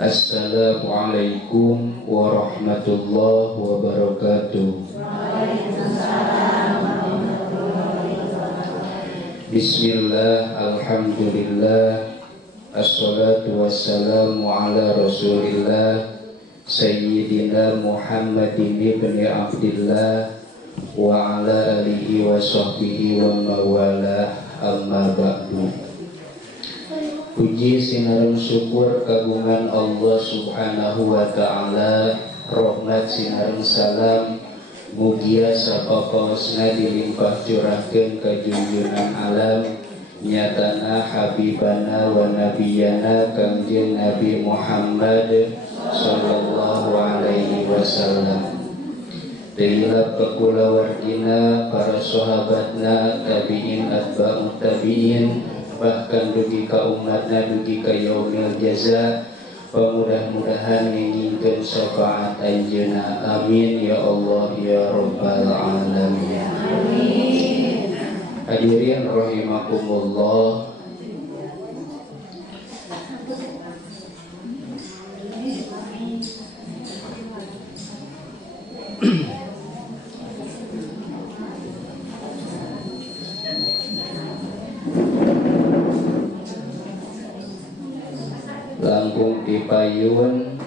Assalamualaikum warahmatullahi wabarakatuh. Bismillah, alhamdulillah, assalatu wassalamu ala rasulillah Sayyidina Muhammadin ibn Abdillah wa ala alihi wa sahbihi wa mawalah, amma ba'du. Puji sinareng syukur kagungan Allah subhanahu wa ta'ala, rahmat sinareng salam mugia sapapawasna dilimpah curahkeun ka junjungan alam nyatana habibana wa nabiyana Kangjeng Nabi Muhammad sallallahu alaihi wasallam. Deilap kakulawardina para sahabatna tabi'in atba'ut tabi'in bahkan dugi ka umatna dugi ka yaumil jaza. Mudah-mudahan ngingkeun syafaat anjeunna, amin ya Allah ya rabbal alamin. Amin. Hadirin rahimakumullah, langkung dipayun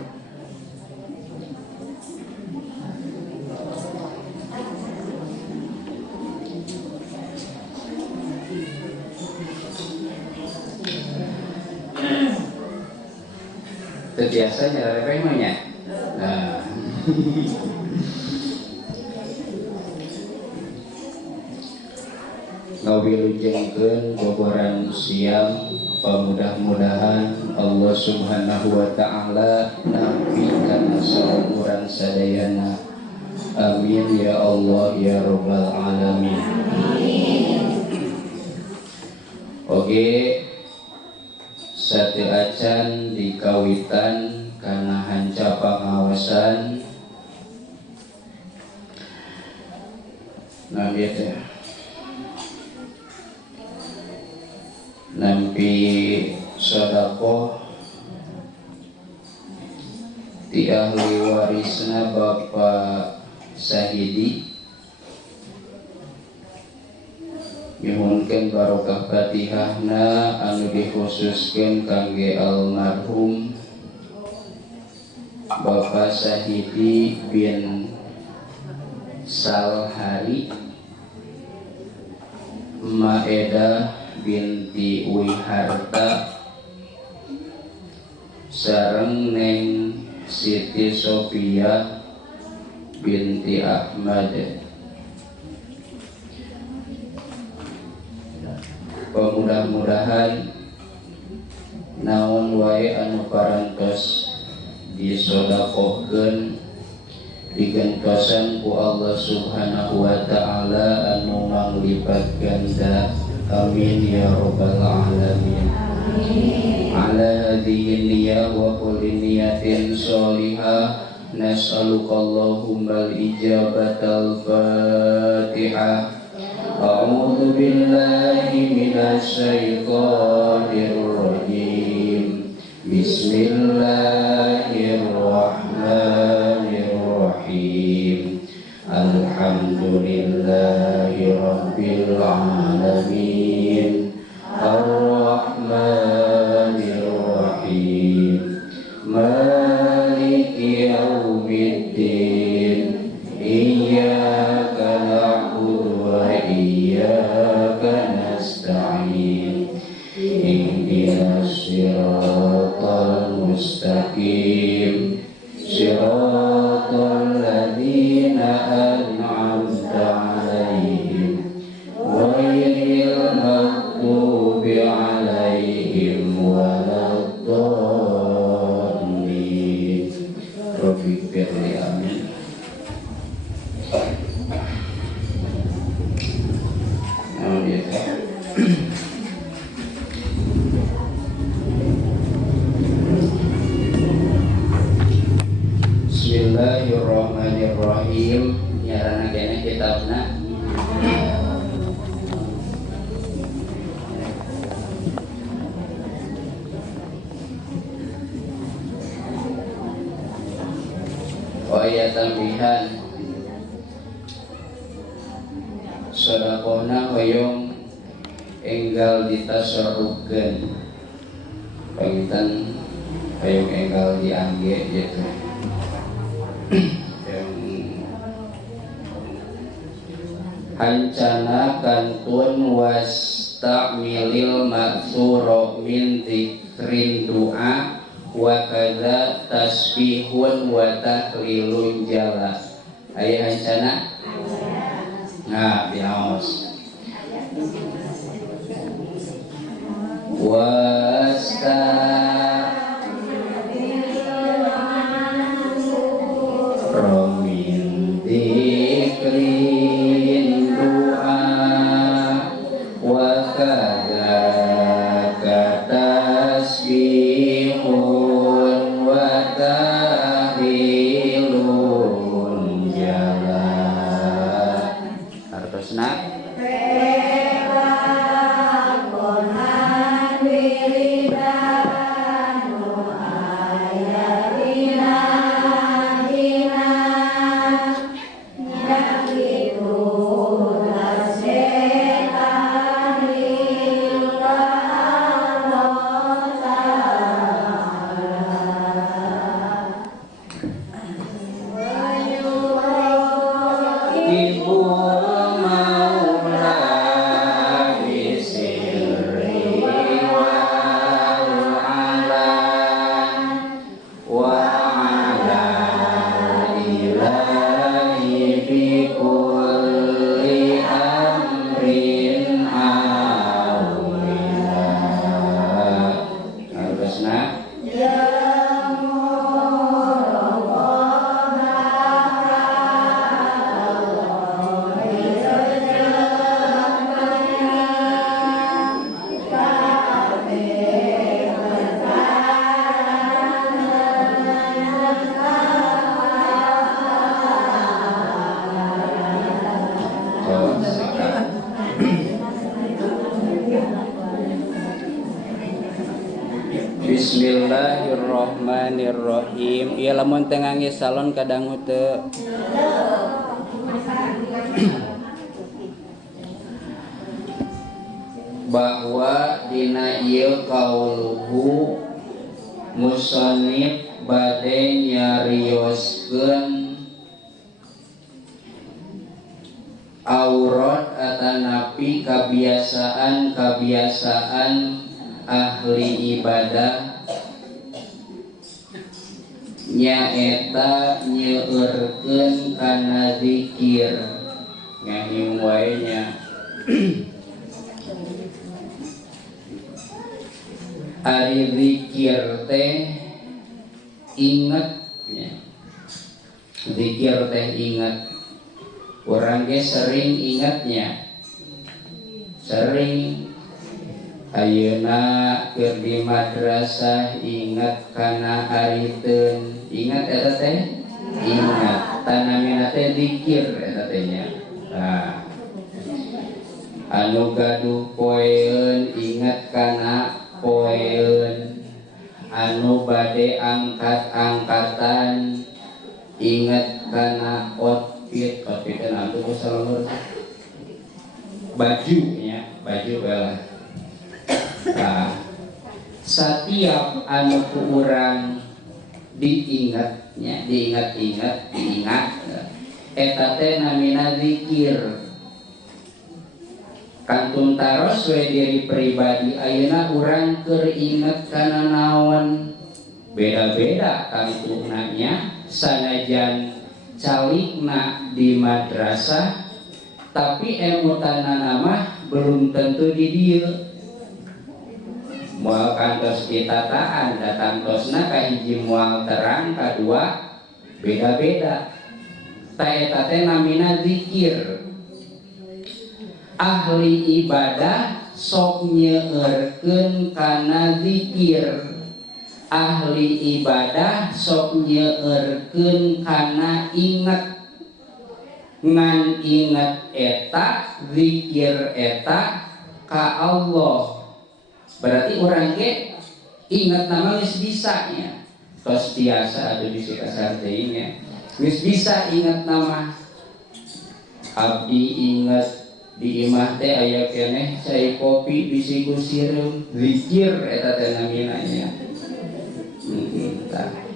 biasanya remehnya. Nah, ngawilujengkeun boboran siam, mudah-mudahan Allah subhanahu wa ta'ala nampi kana saumuran sadayana, amin ya Allah ya rabbal alamin. Oke, satu acan dikawitan kana hanca pangawasan nabi teh nampi sedekah di ahli warisna Bapak Sahidi, nyuhunkeun barokah Fatihahna anu dikhususkeun kangge almarhum Bapak Sahidi bin Salhari, Maeda binti Wiharta, sareng Neng Siti Sofia binti Ahmad. Mudah-mudahan naon wae anu parantos disodakohkeun digentosan ku Allah subhanahu wa ta'ala anu manglipat ganda, amin ya rabbal alamin. Ala hadhihi niyyah wa kulli niyatin sholihah nas'aluka Allahumma al-ijabatal Fatihah. A'udzu billahi minasy syaithanir rajim. Bismillahirrahmanirrahim. Alhamdulillahi rabbil alamin. Ar-Rahmanir Rahim. Maliki yaumiddin. Iyyaka na'budu wa iyyaka nasta'in. Ihdinas siratal mustaqim. Siratal ladzina an'amta 'alaihim ghairil maghdubi 'alaihim waladdallin. Rabbi firli, amin. Oh iya tambihan sedekahna hoyong enggal ditasarrufkeun pangitan hoyong enggal diangge gitu. Hancana kantun wastamilil maksuro min dzikrin doa wa kadza tasbihun wa tahlilun jala. Aya hancana? Nah, biaos. Wasta romin dzikrin doa wa kadza tasbihun wa tahlilun jala. Hartosna Bismillahirrahmanirrahim. Ieu lamun teu ngangge salon kadangu teu. Bahwa dina ieu kauluhu musannif bade nyarioskeun aurat atanapi kebiasaan ahli ibadah nyaeta nyeureurkeun kana zikir ngahing wae nya. Ari zikir teh ingetnya, zikir teh inget. Urang ge sering ingatnya, sering ayeuna keur di madrasah ingat kana hariteun. Ingat eta teh ingat tanamina teh zikir eta teh nya. Nah, anu gaduh poeun ingat kana poeun, anu bade angkat-angkatan ingat kana outfit kan atuh salur baju nya, baju bae. Nah, setiap anu ku urang diingatnya, diingat eta teh namina zikir. Kantun taros we diri pribadi ayeuna urang keur inget kana naon beda-beda kantungna nya, sanajan calikna di madrasah tapi emutanana mah belum tentu di dieu. Moal kantos ditataan datang tosna kahiji moal terang, kadua beda-beda. Ta eta teh namina zikir. Ahli ibadah sok nyeureurkeun kana zikir. Ahli ibadah sok nyeureurkeun kana inget. Ngan inget eta zikir eta ka Allah. Berarti orang ge ingat nama geus bisa nya. Tos biasa atuh bisi kasar teuing nya. Geus bisa ingat nama abdi ingat di imah teh aya keneh cai kopi bisi ku sireum zikir eta teh namina nya.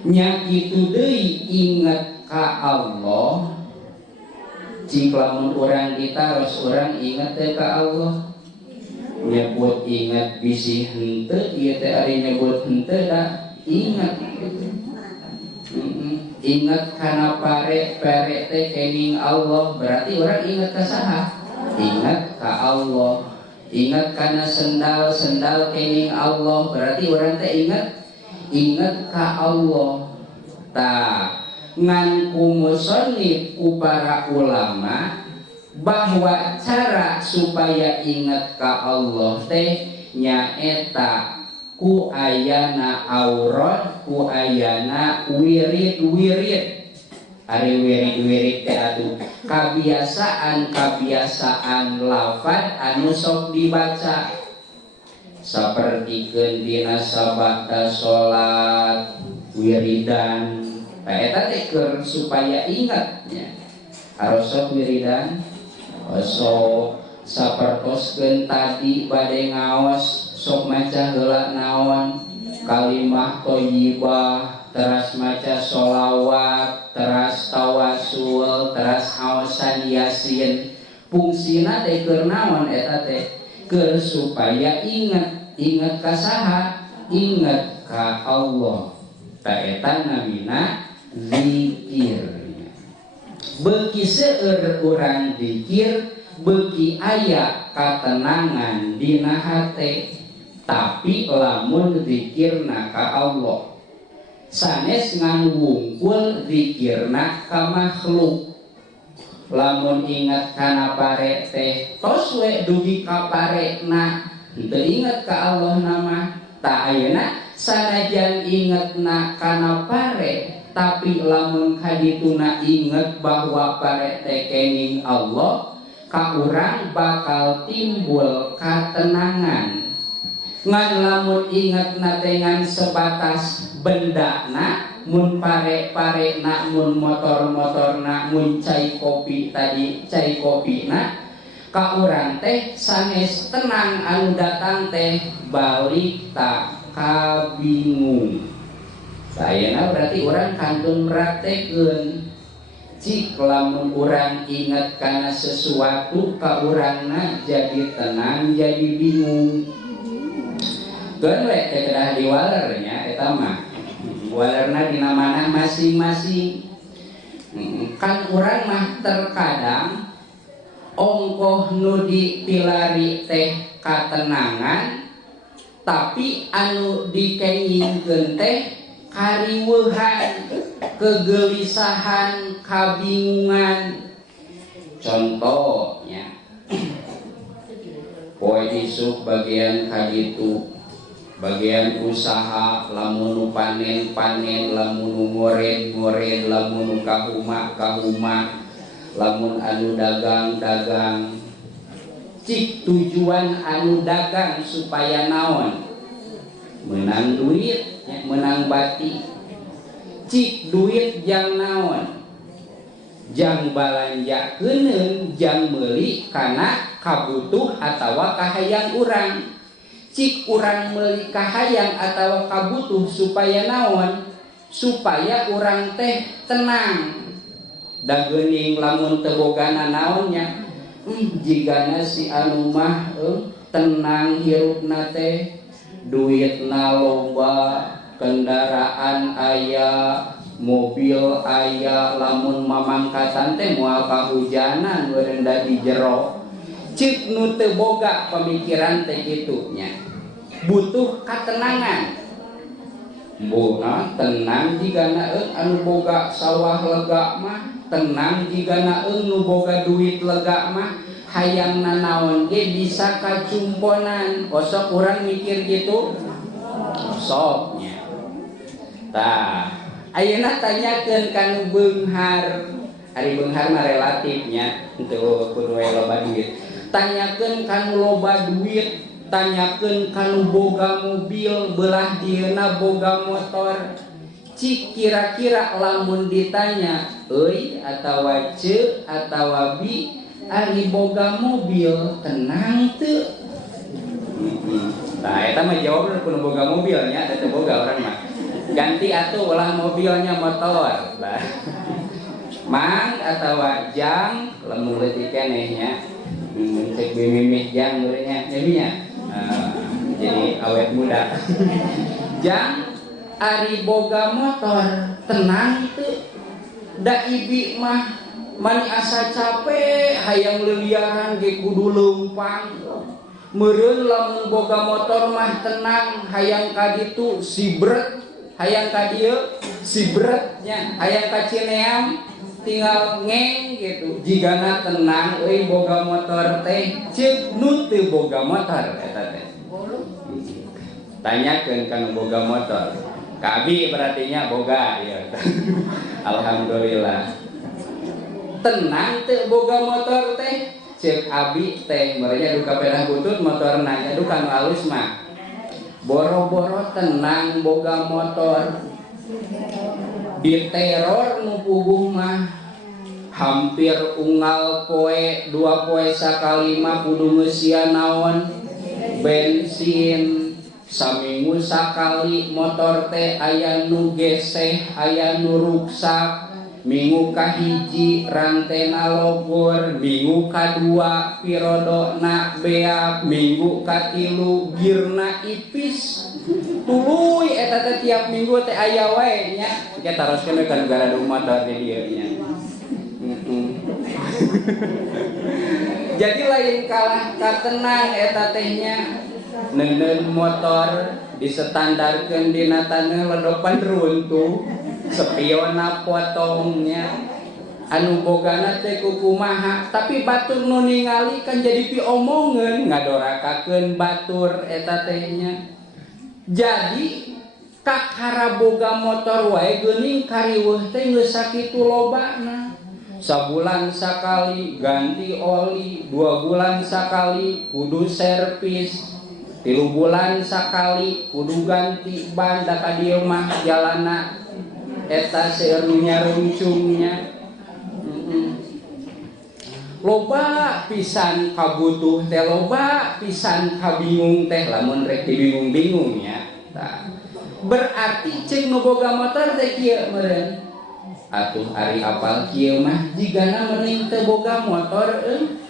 Nya kitu deui ingat ka Allah. Cik lamun urang ditaros urang ingat teh ka Allah. Nyebut ingat bisi henteu ieu teh ari nyebut henteu da ingat. Ingat kana pare teh kening Allah berarti orang ingat ka saha? Ingat ka Allah. Ingat kana sendal kening Allah berarti orang teh ingat ka Allah. Tah ngan kumusonif ku para ulama bahwa cara supaya ingat ka Allah teh nyaeta ku ayana aurat ku ayana wirid ari wirid teh atuh kabiasaan lafaz anu sok dibaca sapertikeun dina sabada salat wiridan eta teh keur supaya ingat nya harosok wiridan sok sapertoskeun tadi bade ngaos sok maca heula naon kalimah thayyibah teras maca sholawat teras tawasul teras aosan yasin fungsina teh keur naon eta teh keur supaya ingat ka saha ingat ka Allah ta eta namina zikir beuki seueur urang zikir beuki aya katenangan dina hate tapi lamun zikirna ka Allah sanes ngan wungkul zikirna ka makhluk lamun ingat kana pare teh tos we dugi ka parena teu ingat ka Allah nama ta ayeuna sanajan ingetna kana pare tapi lamun kadituna inget bahwa pare teh kening Allah ka urang bakal timbul katenangan ngan lamun ingetna teh ngan sebatas bendana mun pare-parena mun motor-motorna mun cai kopi na ka urang teh sanes tenang anu datang teh balik tak kabingung sayana berarti urang kantun meratekeun cik lamun urang ingat kana sesuatu ka urangna jadi tenang jadi bingung geun we teh kedah diwalernya eta mah walerna dina manah masing-masing kan urang mah terkadang ongkoh nu dipilari teh katenangan tapi anu dikengingkeun teh kariweuhan kegelisahan kabingungan contohnya poe isuk bagian kaditu bagian usaha lamun panen lamun ngoren lamun kahuma lamun anu dagang cik tujuan anu dagang supaya naon menang duit menang bati cik duit jang naon jang balanja keuneun jang meuli kana kabutuh atawa kahayang urang cik urang meuli kahayang atawa kabutuh supaya naon supaya urang teh tenang da geuning lamun teu bogana naonnya jigana si anu mah tenang hirupna teh duitna loba kendaraan aya mobil aya lamun mamangkatan teh moal kahujanan meureun da di jero cik nu teu boga pamikiran teh kitu nya butuh katenangan bona tenang jigana anu boga sawah lega mah tenang jigana nu boga duit lega mah hayang nanaon ge bisa kacumponan osok urang mikir gitu soknya tah ayeuna tanyakeun kanu beunghar ari beunghar mah relatifnya henteu kudu we loba duit tanyakeun kanu loba duit tanyakeun kanu boga mobil belah dieuna boga motor cik kira-kira lamun ditanya euy atawa ce atawa bi ari boga mobil tenang teu. Nah eta mah jawab kudu boga mobilnya, eta boga orang mah. Ganti atuh ulah mobilnya motor. Lah. Mang atawa jang lamun leutik keneh nya. Cek mimih jang urangnya nya. Jadi awet muda. Jang ari boga motor tenang teu. Da ibi mah mani asa capek hayang leuliaran ge kudu leumpang. Meureun lamun boga motor mah tenang hayang ka ditu sibret, hayang ka dieu sibret nya, hayang ka Cineam tinggal ngeng gitu. Jigana tenang euy boga motor teh ceuk nu teu boga motor eta teh. Tanyakeun kana boga motor. Kabi berarti nya boga ya. Alhamdulillah. Tenang teu boga motor teh cek abi teh merenya duka pedah butut motor nanya duka nu alus mah boro-boro tenang boga motor diteror nu puguh mah hampir unggal poe 2 poe sakali mah kudu ngeusian naon bensin saminggu sakali motor teh aya nu geseh aya nu ruksak. Minggu kahiji rantena logor, minggu kadua pirodona beak, minggu katilu girna ipis. Tuluy eta teh tiap minggu teh aya wae nya. Kita taroskeun we ka negara motor di dieu nya. Jadi lain kalah katenang eta teh nya. Neuneun motor disetandarkeun dina taneuh ledopan runtuh. Sepiona potongnya anu bogana teh kumaha tapi batur nu ningali kan jadi piomongeun ngadorakakeun batur eta teh nya. Jadi kakara boga motor wae geuning kariweuh teh geus sakitu lobana. Sabulan sakali ganti oli, 2 bulan sakali kudu servis, 3 bulan sakali kudu ganti ban da ka dieu mah jalana eta seueunya runcungnya. Loba pisan kabutuh teh loba pisan kabingung teh lamun rek dibingung-bingung ya. Tah. Berarti cek nu boga motor teh kieu meureun. Atuh ari apal kieu mah jigana meuning teu boga motor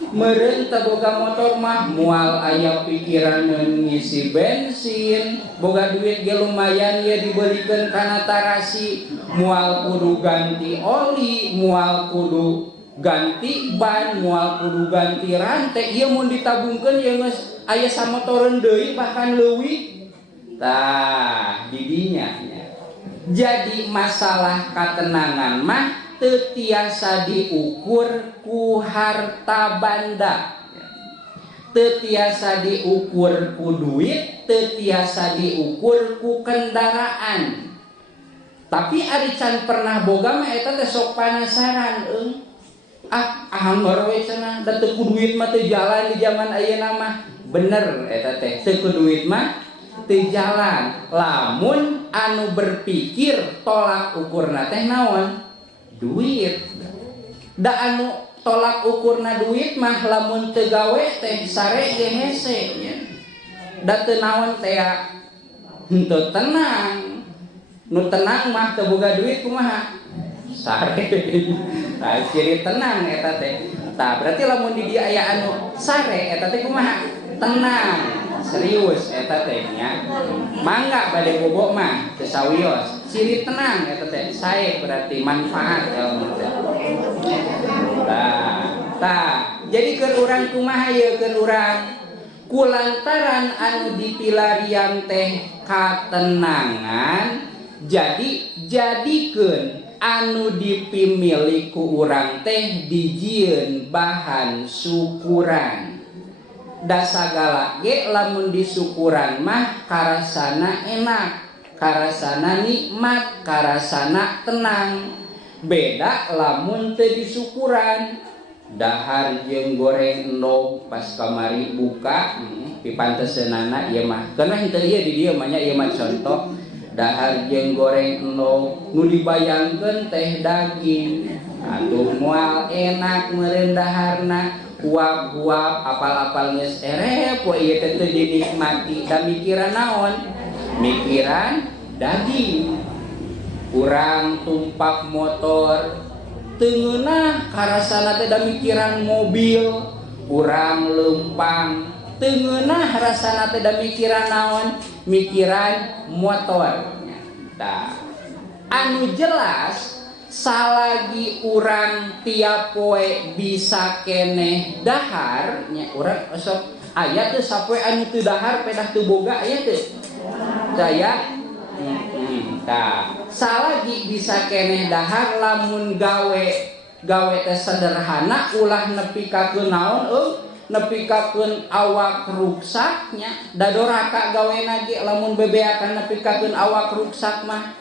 meureun teu boga motor mah moal aya pikiran ngisi bensin, boga duit ge lumayan ya dibelikeun kana tarasi, moal kudu ganti oli, moal kudu ganti ban, moal kudu ganti rantai. Ieu mun ditabungkeun ye geus aya samotoreun deui bahkan leuwih. Tah, didinya nya. Jadi masalah katenangan mah teu tiasa diukur ku harta banda, teu tiasa diukur ku duit, teu tiasa diukur ku kendaraan. Tapi ari can pernah boga mah eta teh sok panasaran ahangor we cenah da teu ku duit mah teu jalan di zaman ayeuna mah. Bener eta teh teu ku duit mah teu jalan. Lamun anu berpikir tolak ukurna teh naon? Duit. Da anu tolak ukurna duit mah lamun teu gawe teh sare ge hese nya. Da teu naon teh henteu tenang. Nu tenang mah teu boga duit kumaha? Sare. Tah ciri tenang eta teh. Tah berarti lamun di dieu aya anu sare eta teh kumaha? Tenang. Serius eta teh nya. Mangga bade bobo mah teu sawios. Ciri tenang eta teh sae berarti manfaat ilmu teh. Tah, jadi keun urang kumaha ye keun urang? Kulantaran anu dipilarian teh katenangan, jadi jadikeun anu dipimili ku urang teh dijieun bahan syukuran. Da sagala ge lamun disukuran mah karasana enak, karasana nikmat, karasana tenang. Beda lamun teu disukuran. Dahar jeung goreng endog pas kamari buka pipanteseunana ieu mah. Kana henteu ieu di dieu mah nya ieu mah contoh. dahar jeung goreng endog nu dibayangkeun teh daging atuh moal enak meureun daharna uap-uap apal-apal geus ere poe ieu teh teu dinikmati da mikiran naon mikiran daging urang tumpak motor teu ngeunah karasana teh da mikiran mobil urang leumpang teu ngeunah rasana teh da mikiran naon mikiran motor tah anu jelas salagi urang tiap poe bisa keneh dahar nya urang sok aya teu sapoe anu teu dahar pedah teu boga aya teu saya tah salagi bisa keneh dahar lamun gawe teh sederhana ulah nepi ka naon nepi ka awak ruksaknya dadoraka gawena ge lamun bebeakan nepi ka awak ruksak mah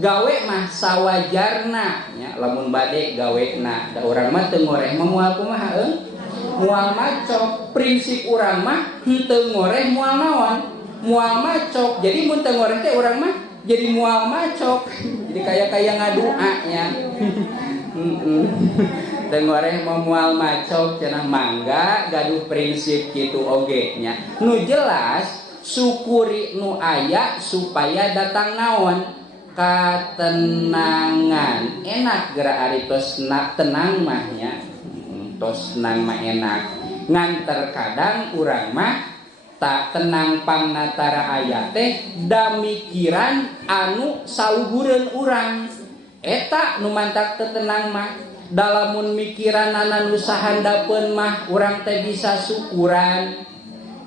gawe mah sawajarna nya lamun bade gawena da urang mah teu ngoreh mah moal kumaha moal macok prinsip urang mah henteu ngoreh moal naon moal macok jadi mun teu ngoreh teh urang mah jadi moal macok jadi kaya ngadua nya teu ngoreh mah moal macok cenah mangga gaduh prinsip kitu oge nya nu jelas syukuri nu aya supaya datang naon katenangan enak geura ari tos tenang mah nya tos tenang mah enak ngan terkadang urang mah tak tenang pangnatara aya teh da mikiran anu saluhureun urang eta nu mantak teu tenang mah dalamun mikiran anu sahandapeun mah urang teh bisa syukuran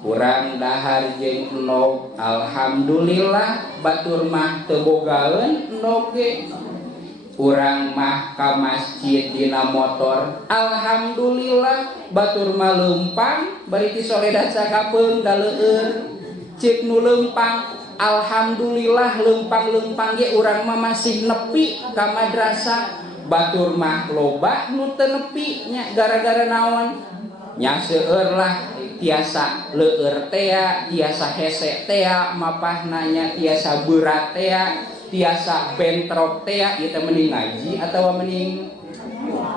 urang dahar jeung endog alhamdulillah batur mah teu bogaeun endog ge urang mah ka masjid dina motor alhamdulillah batur mah leumpang bari ti soledad sakapeung da leueur cik nu leumpang alhamdulillah leumpang-leumpang ge urang mah masih nepi ka madrasah batur mah loba nu teu nepi nya gara-gara naon nya seueur lah tiasa leueur teh tiasa hese teh mapahna nya tiasa berat teh tiasa bentrok teh ieu teh mending ngaji atawa mending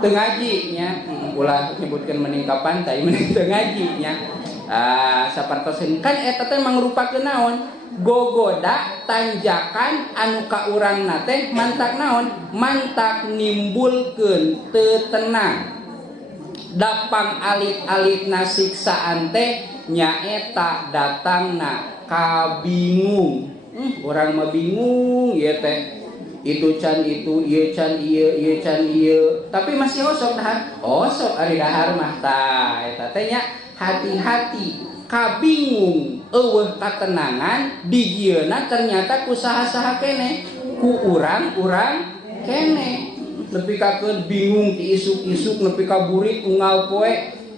teu ngaji nya ulah nyebutkeun mending ka pantai mending teu ngaji nya sapertosan kan eta teh mangrupakeun naon gogoda tanjakan anu ka urangna teh mantak naon mantak nimbulkeun teu tenang dapang alit-alitna siksaan teh nyaeta datangna kabingung urang mah bingung ieu teh itu can itu ieu can ieu can ieu tapi masih osok dahar osok ari dahar mah tah eta teh nya hati-hati kabingung eueuh katenangan dijieuna ternyata ku saha-saha keneh ku urang-urang keneh nepi ka bingung ti isuk-isuk nepi ka burik unggal poe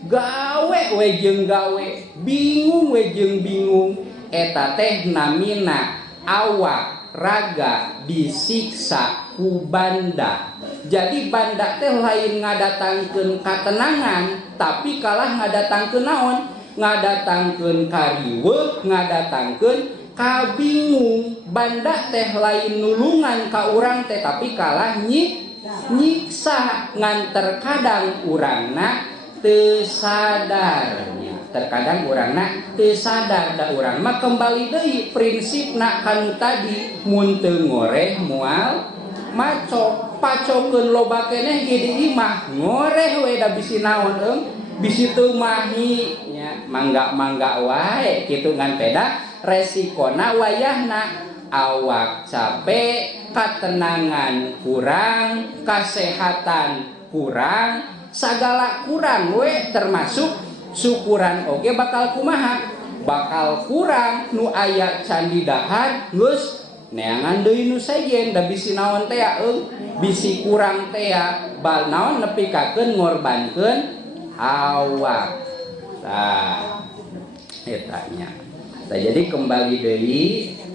gawe we jeung gawe bingung we jeung bingung eta teh namina awak raga disiksa ku banda jadi banda teh lain ngadatangkeun katenangan tapi kalah ngadatangkeun naon ngadatangkeun kariweuh ngadatangkeun kabingung banda teh lain nulungan ka urang teh tapi kalah nyiksa ngan terkadang urangna teu sadarnya terkadang urangna teu sadar da urang mah kembali deui prinsipna kanu tadi mun teu ngoreh moal macok pacokeun loba keneh ge di imah ngoreh we da bisi naon bisi teu mahi nya mangga wae kitu ngan peda resikona wayahna awak capek katenangan kurang kasehatan kurang sagala kurang we termasuk syukuran oge bakal kumaha bakal kurang nu aya candi dahar geus neangan deui nu sejen da bisi naon teh bisi kurang teh bal naon nepi kakeun ngorbankeun awak tah eta nya tah jadi kembali deui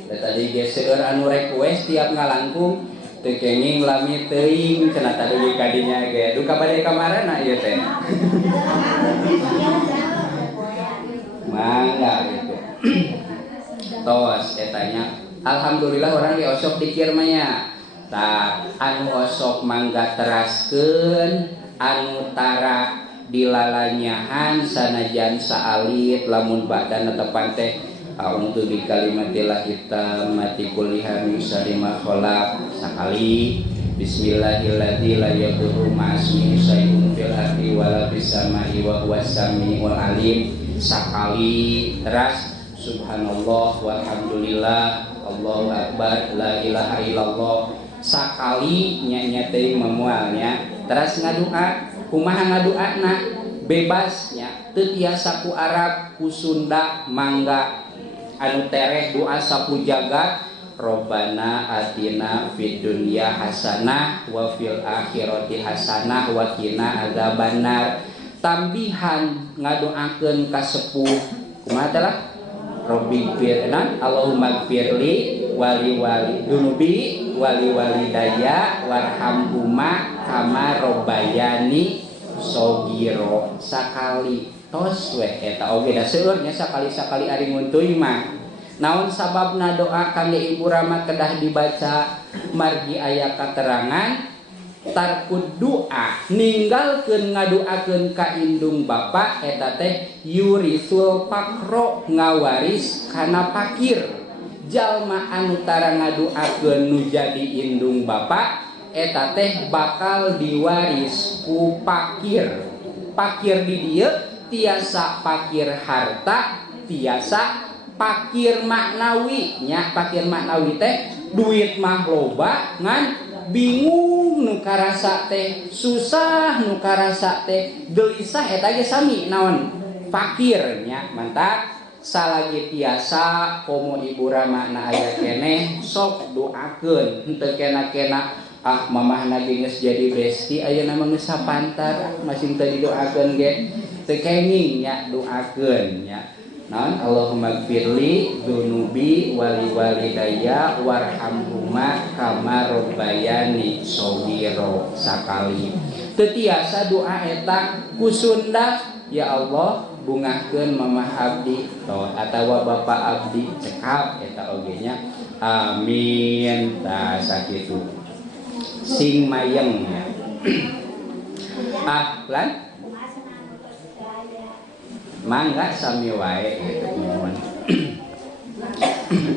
tadi geuseur anu request tiap ngalangkung teu kenging lami teuing cenah tadi kadinya ge duka bade kamarana ieu teh mangga gitu tos eta nya Alhamdulillah orang diosok dikir maya. Tah anu osok mangga teraskeun anu tara dilalanyahan sanajan saalit lamun badan tepan teh a'udzu bikalimatillah hitamati kulliha min syarri ma khalaq sakali bismillahirrahmanirrahim la yadurru ma'asmihi syai'un fil ardi wala fis samai wa huwas samiul alim sakali teras subhanallah walhamdulillah Allahu akbar la ilaha illallah sakali nya teh memualnya teras ngadua kumaha ngaduana bebasnya teu tiasa ku Arab ku Sunda mangga anu tereh doa sapu jagat Robbana atina fid dunya hasanah wa fil akhirati hasanah wa qina adzabannar tambihan ngadoakeun ka sepuh kumaha teh lah Robbi firnan Allahumma gfirli wali dunubi wali walidayya warhamhuma kama robbayani sogiro sakali tos we eta oge da seueur nya sakali-sakali ari nguntuy mah naon sababna doa kangge ibu rama kedah dibaca margi aya katerangan tarkud doa ninggalkeun ngadoakeun ka indung bapa eta teh yurisul pakro ngawaris kana pakir jalma anu tara ngadoakeun nu jadi indung bapa eta teh bakal diwaris ku pakir pakir di dieu tiasa pakir harta tiasa pakir maknawi nya pakir maknawi teh duit mah loba ngan bingung nu karasa teh susah nu karasa teh gelisah eta ge sami naon fakir nya mantap salagi tiasa komo ibu rama na aya keneh sok doakeun henteu kena-kena ah mamahna ge geus jadi besti ayeuna mah geus sapantar masing teu didoakeun ge teu kenging nya doakeun nya naon Allahumma gfirli dunubi wali walidayya warhamhuma kama robbayani shogiro sakali teu tiasa doa eta ku Sunda ya Allah bungakeun mamah abdi atawa bapak abdi cekap eta oge nya amin tah sakitu sing mayeng nya lan mangga sami wae gitu mohon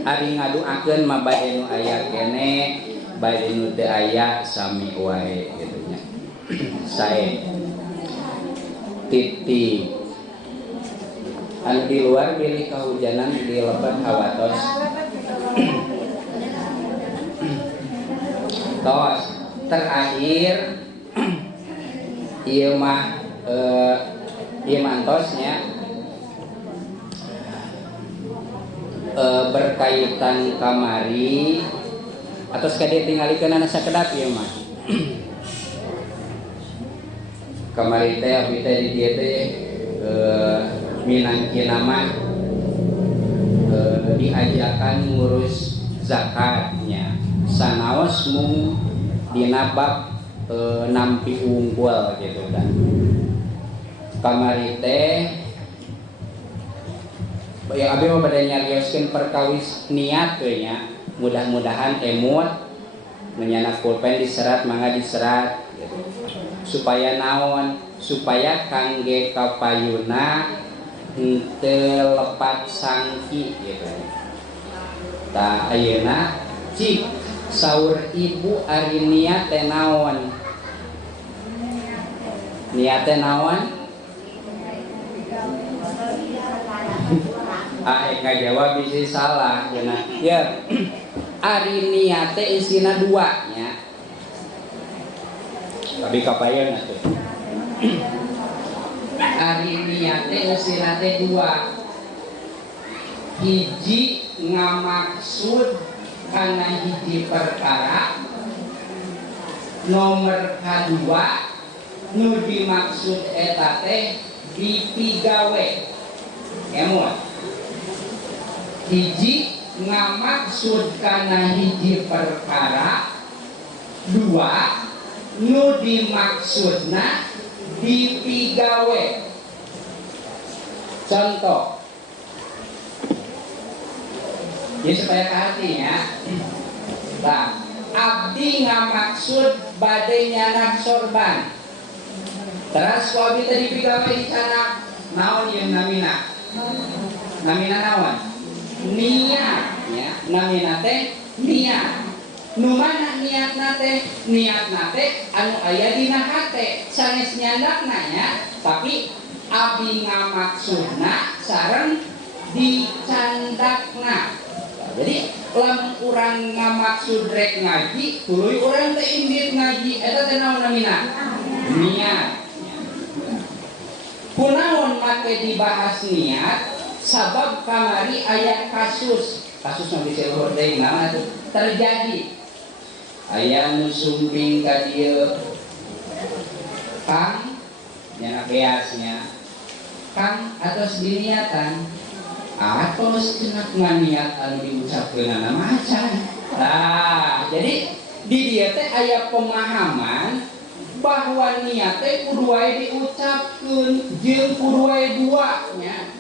ari ngadoakeun mah bae nu aya kene bae nu teu aya sami wae gitu nya sae titi anu di luar pilih kahujanan di lebat hawatos tos terakhir ieu mah ieu mantosnya berkaitan kamari atau sekadar tingalikeun anu sakedap ieu mah kamari teh abdi teh di dieu teh minangkina mah diajakan ngurus zakatnya sanaos mung dina bab nampi unggul gitu kan kamari teh ya abi mah bade nyarioskeun perkawis niat we nya mudah-mudahan emut menyana pulpen diserat mangga diserat gitu. Supaya naon supaya kangge kapayuna henteu lepat sangki gitu tah ayeuna cik saur ibu ari niat teh naon niat teh naon ngajawab bisi salah ya ari niat teh isina dua nya tapi kapayeun atuh ari niat teh isina teh dua hiji ngamaksud kana hiji perkara nomor kadua nu dimaksud eta teh dipigawe emot hiji ngamaksud kana hiji perkara dua nu dimaksudna dipigawe contoh Jadi supaya hati ya. Nah, abdi ngamaksud bade nyanak sorban. Terus wabi tadi pigawe canak naon yang namina. Namina naon? Niat ya. Namina teh niat. Nu mana niat nate? Niat nate anu aya dina hate sanes nyandakna nya, tapi abdi ngamaksudna sareng dicandakna. Jadi lamun urang ngamaksud rek ngaji, tuluy urang teh indit ngaji, eta teh naon namina? Niat. Kunaon make dibahas niat? Sabab kamari aya kasus nu bisa luhur deui naon atuh terjadi. Aya nu sumping ka dieu Kang nya beasnya Kang atos diniatan atos cenah nganiat anu diucapkeunana macan. Nah, jadi di dieu teh aya pemahaman bahwa niat teh kudu wae diucapkeun jeung kudu wae dua nya.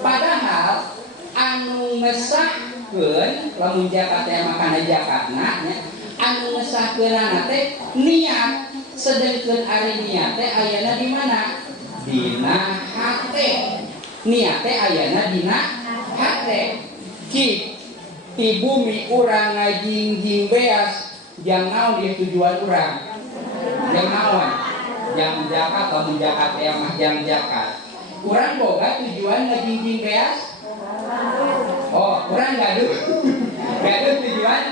Padahal anu ngesahkeun lamun zakat teh makana zakatna nya, anu ngesahkeunana teh niat, sedengkeun ari niat teh ayana di mana? Dina hate. Niat teh ayana dina hate. Cik di bumi urang ngajingjing beas jang naon dia tujuan urang? Jang naon? Jang zakat lamun zakat teh mah jang zakat. Urang boga tujuan ngajingjing beas? Oh, urang gaduh. Gaduh tujuan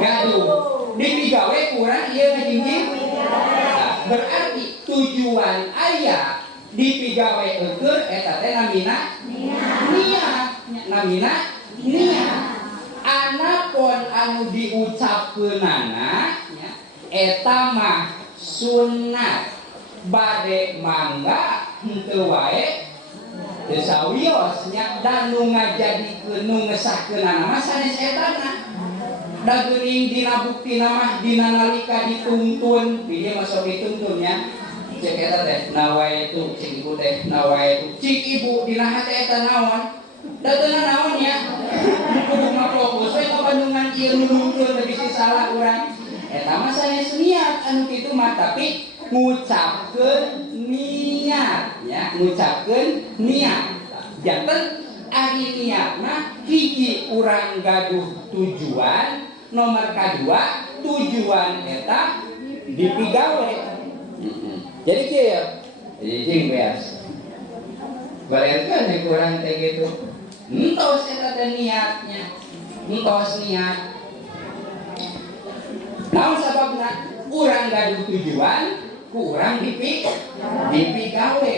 gaduh. Dipigawe urang ieu ngajingjing. Nah, berarti tujuan aya dipigawe eukeun eta teh namina niat. Namina niat. Anapun anu diucapkeunana nya eta mah sunnat. Bade mangga henteu wae teu sawios nya dan nu ngajadikeun nu ngesahkeunana mah sanes etana. Da geuning dina buktina mah dina nalika dituntun, di dieu mah sok dituntun nya. Cek eta teh nawaitu cik ibu teh nawaitu. Cik ibu dina hate eta naon? Da teu naon nya. Kudu mah fokus we ka bandungan ieu nuntun teh bisi salah urang. Eta mah sanes niat anu kitu mah tapi ngucapkeun niat ya, ngucapkeun niat. Janten ari niatna hiji urang gaduh tujuan, nomor kadua tujuan eta dipigawe. Jadi kieu, jadi jeung beas. Barengkeun nek urang teh kitu. Entos eta teh niatnya. Entos niat. Naon sababna? Urang gaduh tujuan kurang dipigawe.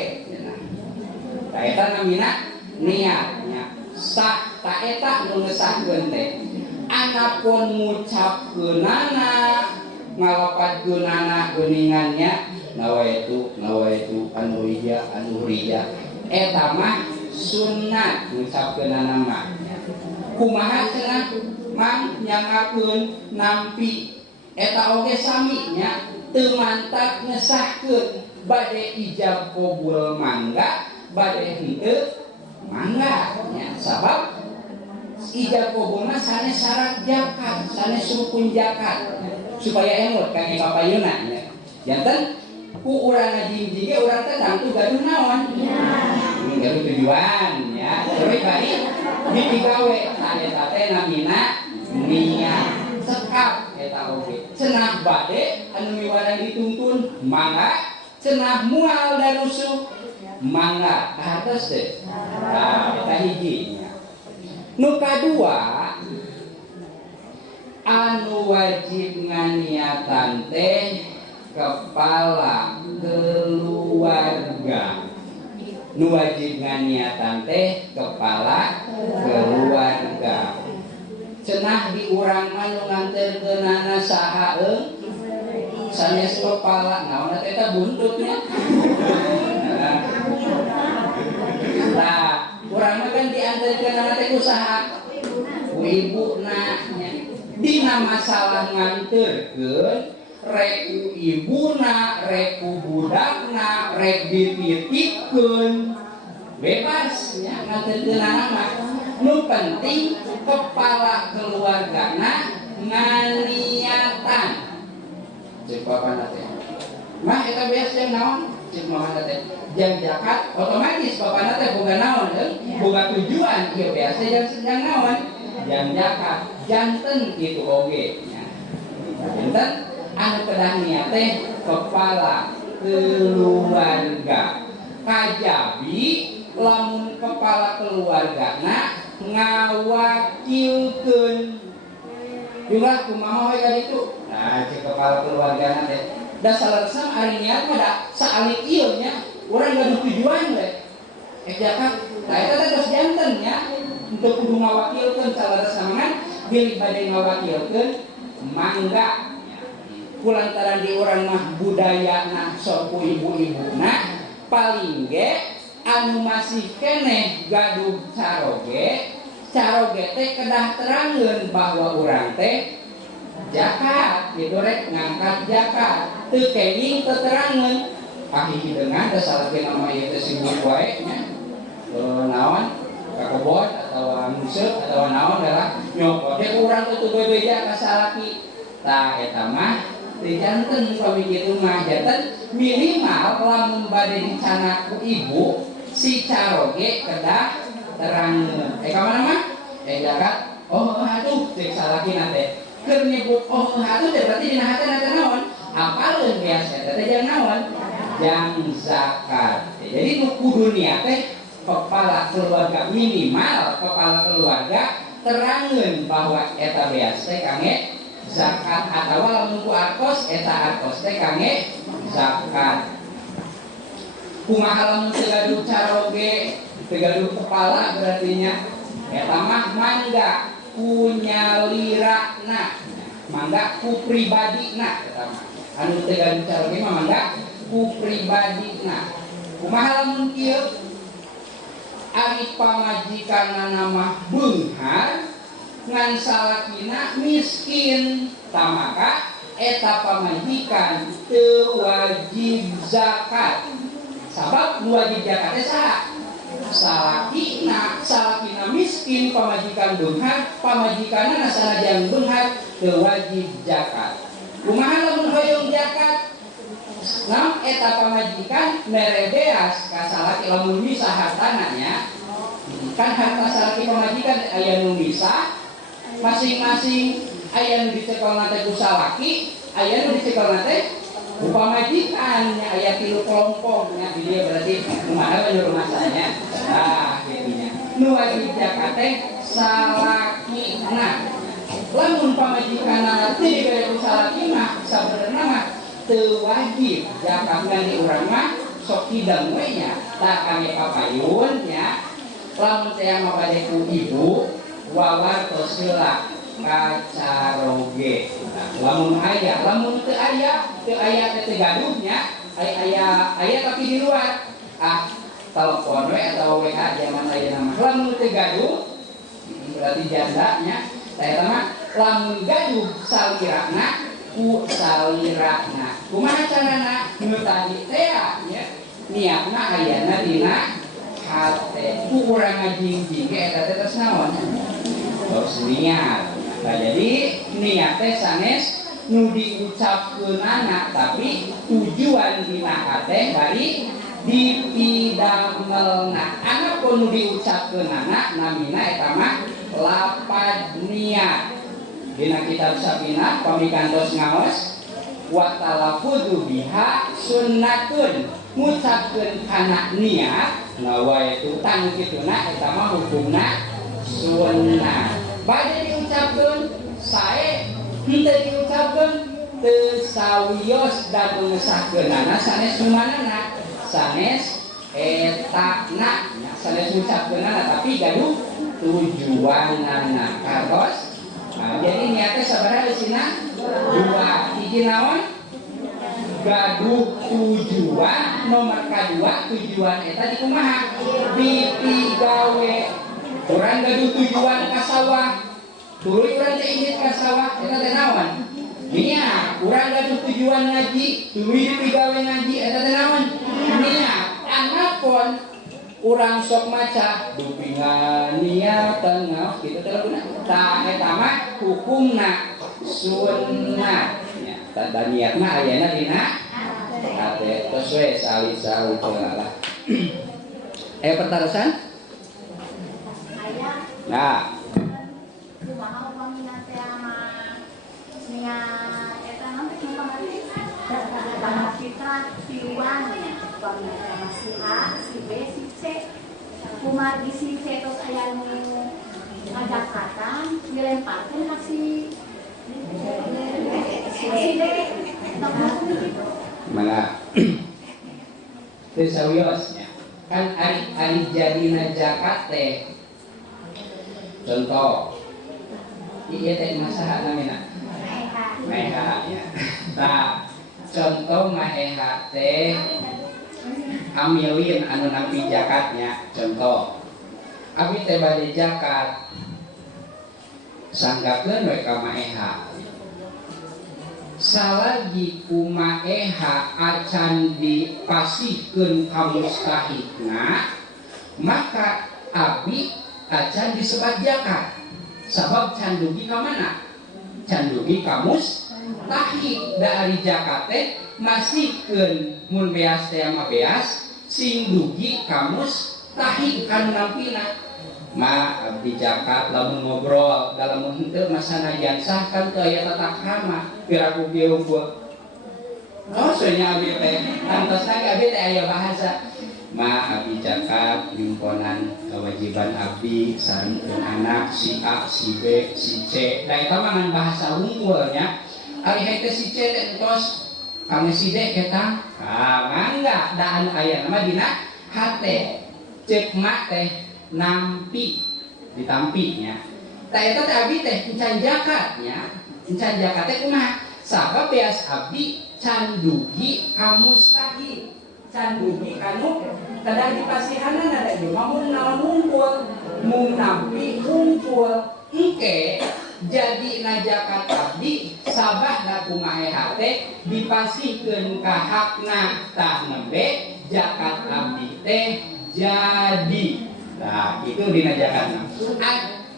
Ta eta namina niatnya. Sak ta eta nu ngesahkeun teh. Anapun ngucapkeunana, ngalapadkeunana geuningannya nawaitu anu riya eta mah sunnat ngucapkeunana mah. Kumaha cenah mang nyangakeun nampi eta oge sami nya teu mantap ngesahkeun bade ijab qabul mangga bade henteu mangga nya sabab ijab qabul mah sanes syarat zakat sanes rukun zakat supaya emut kangge papayuna nya janten ku urang ngajingjing ge urang teh tangtu gaduh naon gaduh tujuan ya terus bari dipigawe eta teh namina niat sekap eta oge cenah bade anu miwarang dituntun mangga cenah moal dan rusuh mangga hartos teh eta hiji nya. Nu kadua anu wajib nganiatan teh kepala keluarga. Nu wajib nganiatan teh kepala keluarga. Cenah di urang mah nu nganterkeunana saha eung sanes kepala naon eta buntutnya. Lah urang mah kan dianterkeunana teh ku saha? Ku ibuna nya. Dina masalah nganterkeun rek ku ibuna, rek ku budakna, rek dititipkeun bebas nya nganterkeunana mah. nu penting kepala keluargana nganiatan cek papan teh mah eta biasa yang naon cek papan teh jang zakat otomatis papan teh boga naon boga tujuan ieu biasa yang naon jang zakat janten kitu oge nya janten anu kedah niat teh kepala keluarga kajabi lamun kepala keluargana ngawakilkeun juga kumaha we ka ditu nah cek kepala keluargana teh da salaresna ari niat mah da saalik ieu nya urang gaduh tujuan we zakat nah eta teh geus janten nya untuk kudu ngawakilkeun salaresna mah bilih bade ngawakilkeun mangga kulantaran di urang mah budayana sok ku ibu-ibuna paling ge anu masih keneh gaduh caroge teh kedah terangkeun bahwa urang teh zakat kitu rek ngangkat zakat teu kenging teu terangkeun ahih dengan da salahkeun nama ieu teh sibuk wae nya naon kakobot atawa museup atawa naon adalah nyokot teh urang teh teu bebeja ka salaki tah eta mah teu janten pami kitu mah janten minimal lamun bade dicana ku ibu si caroge kedah terangkeun ka mana mah zakat oh atuh cek salakina teh keur nyebut oh atuh teh berarti dina hatena teh naon apaleun biasa teh jang naon jang zakat jadi nu kudu niat teh kepala keluarga minimal kepala keluarga terangkeun bahwa eta beas teh kangge zakat atawa lamun ku arkos eta arkos teh kangge zakat kumaha lamun teu gaduh caroge teu gaduh kepala berarti nya eta mah mangga kunyalirana mangga ku pribadina eta mah anu teu gaduh caroge mah mangga ku pribadina kumaha lamun kieu ari pamajikanana mah beunghar ngan salakina miskin tamaka eta pamajikan teu wajib zakat sabab nu wajib zakat teh saha salakina miskin pamajikan beunghar pamajikanna sanajan beunghar teu wajib zakat kumaha lamun hoyong zakat nam eta pamajikan mere beas ka salaki lamun misah hartana nya kan harta salaki pamajikan aya nu misah masing-masing aya nu dicekelna teh ku salaki aya nu dicekelna teh ku pamajikan nya aya 3 kelompok nya di dia berarti kumaha nyuruh masanya kitu nya nu wajib zakat teh salakina lamun pamajikanna teu dibere ku salaki mah sabenerna mah teu wajib zakat ngan di urang mah sok hidang we nya tah kami papayun nya lamun teh mah bade ku ibu wawartos heula ka caroge lamun teu aya teh gaduh nya aya tapi di luar telepon we atau WA zaman ayeuna mah lamun teu gaduh berarti janda nya tah eta mah lamun gaduh salirana ku salirana kumaha carana nu tadi teh nya niatna ayana dina hate ku urang ngajingjing eta teh tos naon tos niat nah jadi niat teh sanes nu diucapkeunana tapi tujuan dina hate bari dipidamelna anapun nu diucapkeunana namina eta mah lapad niat dina kitab Sabina pamikantos ngaos wa talafudzu biha sunnatun ngucapkeun kana niat nawa itu tang kituna eta mah hukumna sunnah bade diucapkeun sae henteu diucapkeun teu sawios da ngesahkeunana sanes numanana sanes etana sanes ngucapkeunana tapi gaduh tujuanana karos. Nah, jadi niatnya sabaraha eusina 2 hiji naon gaduh tujuan nomor kadua tujuan eta di kumaha dipigawe urang gaduh tujuan ka sawah tuluy urang teh ingin ka sawah eta teh naon nya urang gaduh tujuan ngaji tuluy dipigawe ngaji eta teh naon nya anapun urang sok maca dupingan niatan ngaos kitu teh lagu tah eta mah hukumna sunnah nya tanda niat mah ayana dina hate tos we sali-sali lah. Pertarasan nah kumaha upamina teh mah ningan eta nanti kemarin bahasa fitrah tiluan upamina teh mah si A, si B, si C kumargi si C tos aya nu ngajakatan dilemparkeun ka si D mana teu sawiosnya kan ari jadina zakat teh contoh iya teh masaha namina maeha ya nah contoh maeha teh amilin anu nampi zakatnya contoh abi teh bade zakat sanggakeun we ka maeha salagi kumaeha acan dipasihkeun ka mustahikna maka abi acan disebat zakat sabab can dugi ka mana can dugi ka mustahik dari zakat teh masihkeun mun beas teh mah beas sing dugi ka mustahik kan nampina ma abdi zakat lamun ngobrol dalam henteu masanajan sah kan teu aya tata krama piraku kieu buat oh soalnya abdi teh tantosna abdi teh aya bahasa ma abdi zakat himpunan kewajiban abdi sarengkeun anak si A si B si C da eta mah ngan bahasa unggulnya ari hete si C teh entos kami si D eta mangga da anu aya nama dina hate cek mak teh nampi ditampinya tah eta teh abdi teh encan zakatnya encan zakat teh kumaha sabab beas abdi can dugi ka mustahik can dugi kanu kada dipasihanan ada ieu mah mun naon ngumpul mun nampi ngumpul engke jadi na zakat abdi sabah da kumaha teh dipasihkeun ka hakna tah nembe zakat abdi teh jadi. Nah, itu dina zakatna.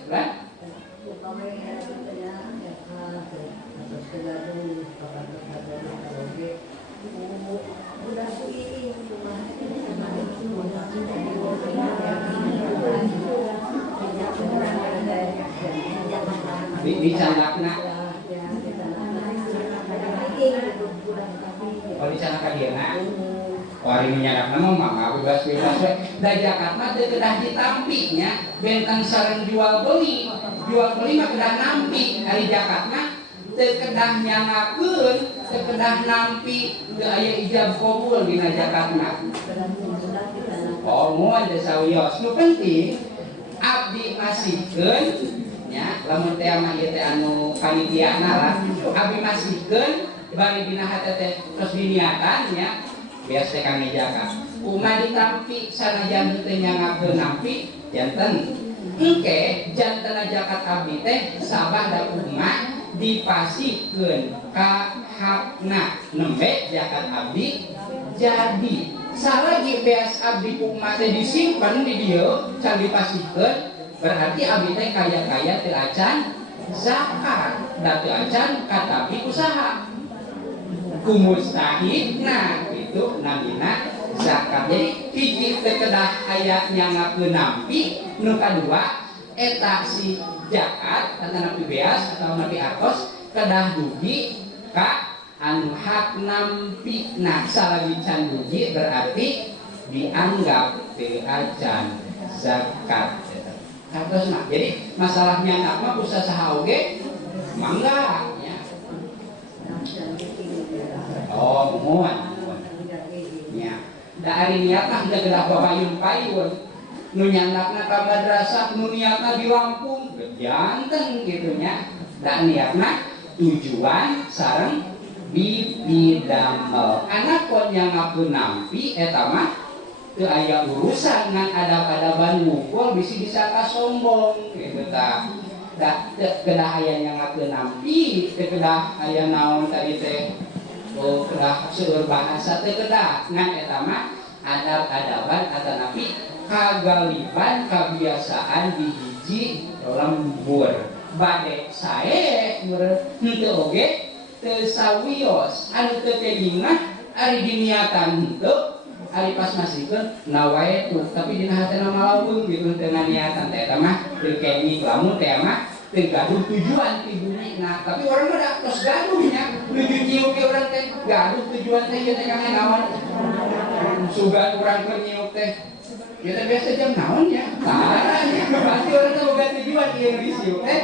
Kan? Di candakna. Oh, di candakna dia na. Wari menyadap nama maka bebas-bebas we. Da zakat mah teu kedah ditampinya, bentang sareng jual beli mah kedah nampi. Ari zakat mah teu kedah nyangakeun, teu kedah nampi, teu aya ijab qabul dina zakat mah. Oh, moal teh sawios. Nu penting abdi masihkeun nya, lamun teh mah ieu teh anu panitiana lah. Abdi masihkeun bari dina hate teh tos diniatan nya. Biasa teh kami zakat. Kumaha ditampi sanajan teu nyangakeun nampi janten. Engke janten zakat abdi teh sabah da kumaha dipasihkeun ka hakna nembe zakat abdi jadi. Salagi beas abdi kumaha teh disimpen di dieu can dipasihkeun berarti abdi teh kaya-kaya teu acan zakat da teu acan katabi usaha. Kumustahikna itu namina zakat. Jadi hiji teh kedah aya nyangakeun nampi, nu kadua eta si zakat atau napi beas atau napi artos kedah dugi ka anu hak nampi. Nah, salagi can dugi berarti dianggap teu acan zakat. Hartosna. Jadi masalah nyandak mah usaha saha oge mangga nya. Oh, muan. Ya. Da ari niat mah teu kedah papayun-payun. Nu nyandakna ka madrasah, nu niatna di Lampung, janten kitu nya. Da niatna tujuan sareng bidamel. Anak pon yang ngakeun nampi eta mah teu aya urusan ngan adab-adaban ngumpul bisi disangka sombong kitu tah. Da teu kedah aya yang ngakeun nampi, teu kedah aya naon tadi teh kedah seueur bahasa teu kedah ngan eta mah adab-adaban atanapi kagaliban kebiasaan di hiji lembur bade sae meureun henteu oge teu sawios anu teu tedingna ari diniatan henteu ari pas masihkeun nawae tuh tapi dina hatena malaweung gitu teu niatan teh eta mah teu kenging lamun teh mah teu gaduh tujuan ti bunina tapi urang mah da tos gaduh nya nuju nyiuk ge urang teh gaduh tujuan teh ieu teh kangge naon sugan urang keur nyiuk teh ieu teh biasa jam naon nya pasti urang teh boga tujuan ieu disiuk teh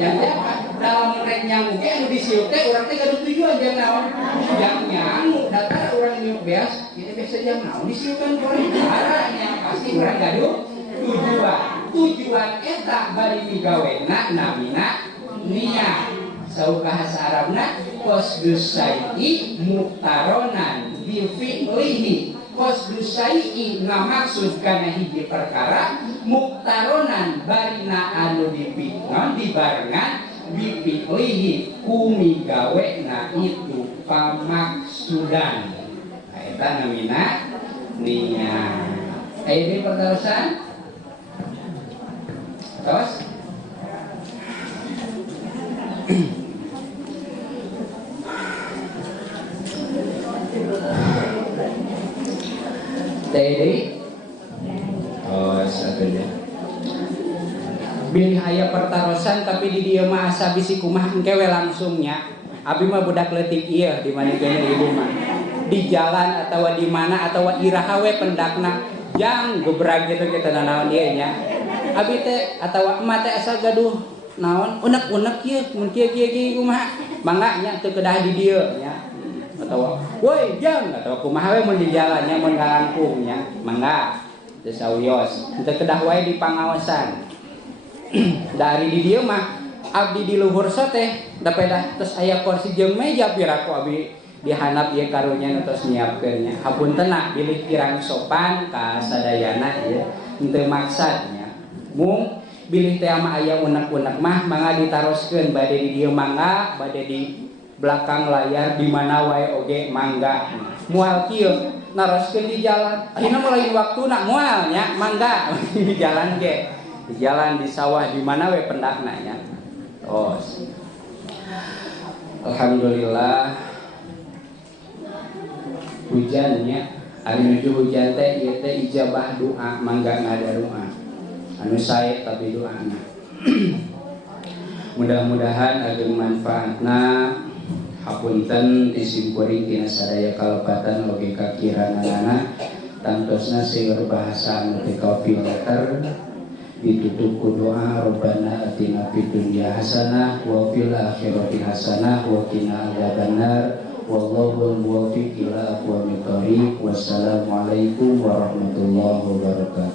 yang apa dalam rek nyamuk ge anu disiuk teh urang teh gaduh tujuan jam naon jam nyamuk datar urang nyiuk beas ieu teh biasa jam naon disiukan urang nya pasti urang gaduh tujuan eta bari migawena namina niat sau bahasa Arabna qasdus syai'i muktaronan bi fi'lihi qasdus syai'i ngamaksud kana hiji perkara muktaronan barina anu dipiknon dibarengan bi fi'lihi ku migawena itu pamaksudan eta namina niat ini perterusan terus Tadi satunya bilih aya pertarosan tapi di dieu mah asa bisi kumaha engke we langsungnya abi mah budak leutik ieu di manehkeun ibu mah di jalan atawa di mana atawa iraha we pendakna jang gebrag gitu kita naon ieu nya abi teh atawa emak teh asal gaduh naon unek-unek ieu mun kieu kumaha mangga nya teu kedah di dieu nya atawa woi jang atawa kumaha we mun di jalan nya mun ngalangkung nya mangga teu sawios teu kedah wae di pangaosan dari di dieu mah abdi di luhur teh da pedah tos aya kursi jeung meja piraku abi dihanap ieu karunya tos nyiapkeun nya hapuntenna bilih kirang sopan ka sadayana ieu henteu maksad nya mung bilih teh mah aya unek-unek mah mangga ditaroskeun bade di dieu mangga bade di belakang layar di mana wae oge mangga moal kieu naroskeun di jalan ayeuna mulai waktuna moal nya mangga di jalan ge di jalan di sawah di mana we pendakna nya tos alhamdulillah hujannya ari nuju hujan teh ieu teh ijabah doa mangga ngadaruha anu sae tapi doana mudah-mudahan ageng manfaatna hapunten disimpuri tina sadaya kalepatan oge kakiranana tantosna seueur bahasa anu teu filter ditutup ku doa Rabbana atina fid dunya hasanah wa fil akhirati hasanah wa qina adzabannar wallahu muwaffiq ila aqwamit thoriq wassalamu alaikum warahmatullahi wabarakatuh.